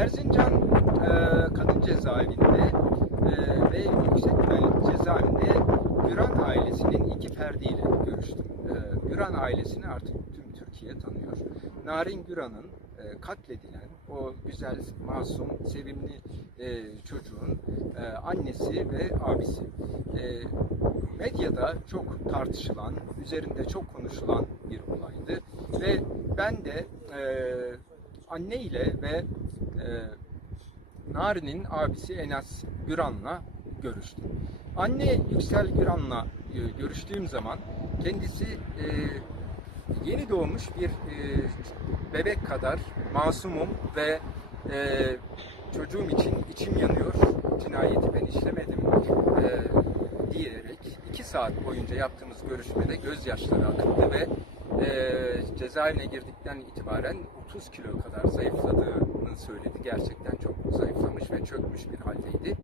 Erzincan e, Kadın Cezaevinde e, ve Yüksek Güvenlik Cezaevinde Güran ailesinin iki ferdiyle görüştüm. E, Güran ailesini artık tüm Türkiye tanıyor. Narin Güran'ın e, katledilen o güzel, masum, sevimli e, çocuğun e, annesi ve abisi. E, medyada çok tartışılan, üzerinde çok konuşulan bir olaydı. Ve ben de e, anne ile ve e, Nari'nin abisi Enas Güran'la görüştüm. Anne Yüksel Güran'la e, görüştüğüm zaman kendisi e, yeni doğmuş bir e, bebek kadar masumum ve e, çocuğum için içim yanıyor. Cinayeti ben işlemedim e, diyerek iki saat boyunca yaptığımız görüşmede gözyaşları akıttı ve e, cezaevine girdikten itibaren 30 kilo kadar zayıfladığını söyledi. Gerçekten çok zayıflamış ve çökmüş bir haldeydi.